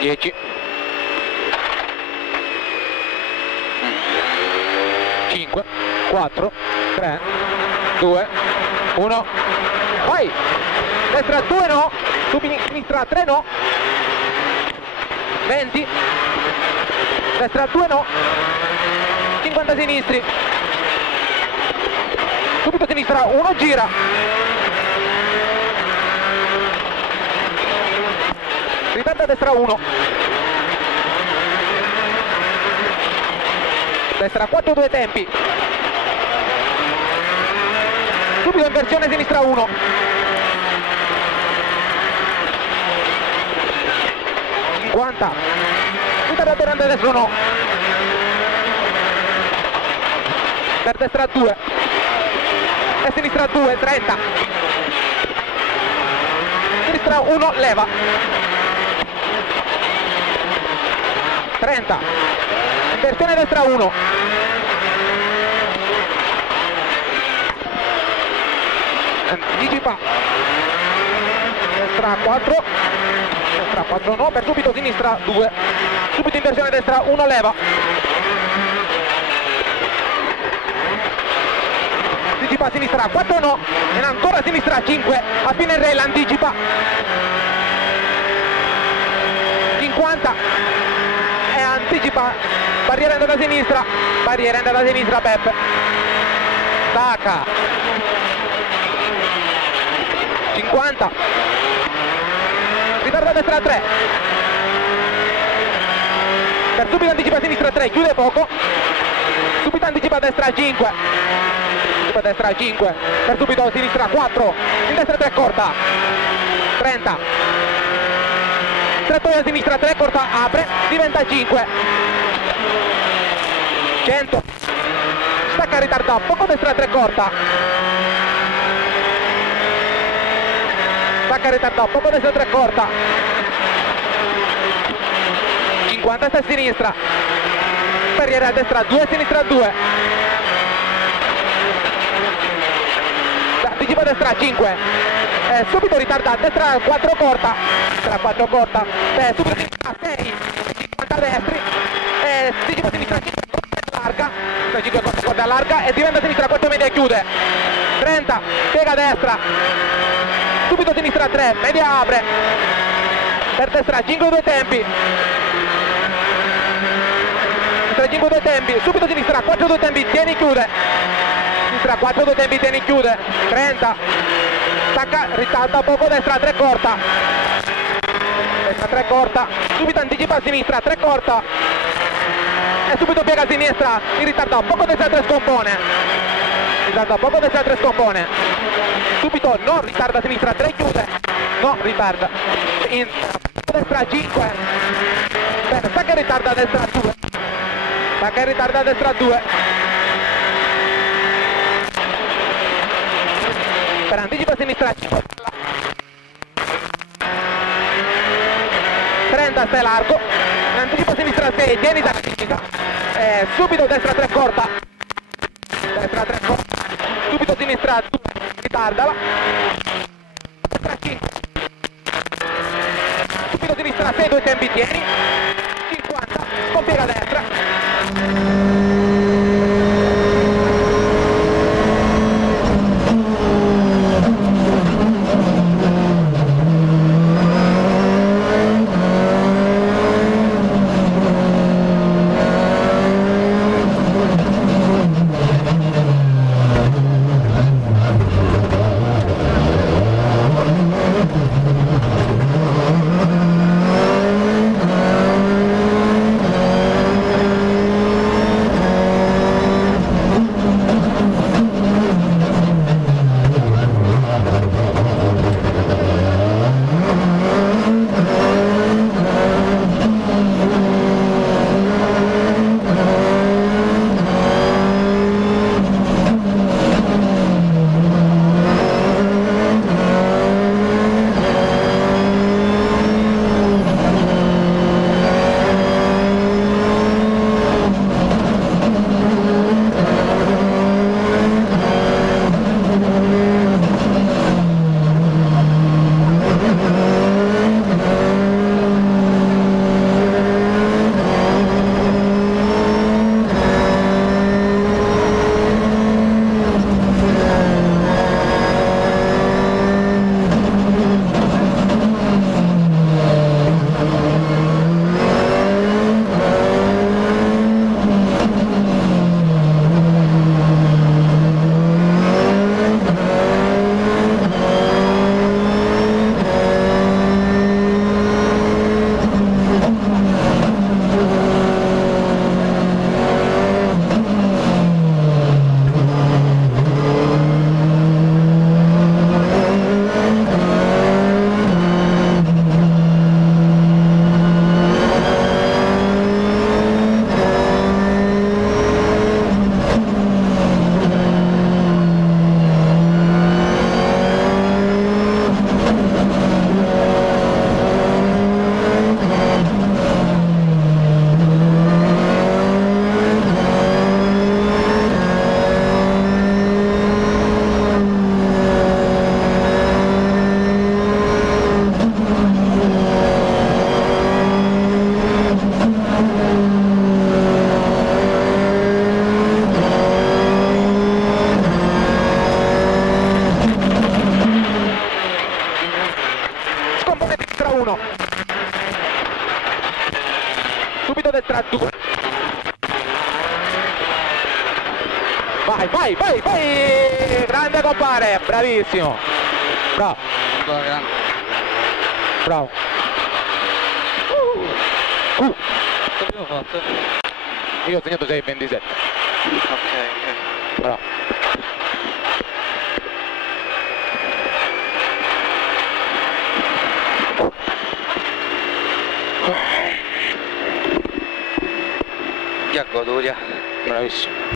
10, 5, 4, 3, 2, 1, vai! Destra 2 no, sinistra 3 no, 20, destra 2 no, 50 sinistri, subito sinistra 1, gira, ritarda a destra 1, destra 4, 2 tempi, subito inversione sinistra 1, ritarda a destra 1, per destra 2 e sinistra 2, 30, sinistra 1, leva, 30, inversione destra 1, anticipa, destra 4, destra 4 no, per subito sinistra 2, subito inversione destra 1, leva, anticipa sinistra 4 no, e ancora sinistra 5, a fine rail anticipa, 50, e anticipa, barriera andata a sinistra, Peppe, stacca, 50, ritarda a destra 3, per subito anticipa a sinistra 3, chiude poco, subito anticipa a destra 5, per subito a sinistra 4, in destra 3 corta, 30, stretto a sinistra 3 corta, apre, diventa 5, 100, stacca, ritarda poco, destra 3 corta, stacca, ritarda poco, destra 3 corta, 50, sta a sinistra, barriera a destra 2, sinistra 2, anticipa a destra 5, subito ritarda a destra 4 corta, subito sinistra 6, 50 destri, anticipa a sinistra 5 larga, 5 corta larga e diventa a sinistra 4 media e chiude, 30, piega a destra, subito sinistra 3, media apre, per destra 5 2 tempi, destra 5 2 tempi, subito sinistra 4 2 tempi, tieni chiude, sinistra 4 2 tempi, tieni chiude, 30, stacca, ritarda poco, destra 3 corta, destra 3 corta, subito anticipa a sinistra 3 corta e subito piega a sinistra, in ritarda poco, destra 3 scompone, subito no, ritarda a sinistra 3 chiude, no, ritarda, in destra 5, stacca, ritarda a destra 2, per anticipa a sinistra 5, 30, stai largo, anticipa a sinistra 6, tieni da sinistra, subito destra 3 corta, subito sinistra 2, ritardala, destra 5, subito sinistra 6, 2 tempi tieni, 50, con piega a destra, subito del 3-2. Vai, vai, vai, vai! Grande compare, bravissimo. Bravo. Bravo. Che abbiamo fatto? Io ho segnato 6,27. Ok. Bravo. Chi ha goduria? Bravissimo.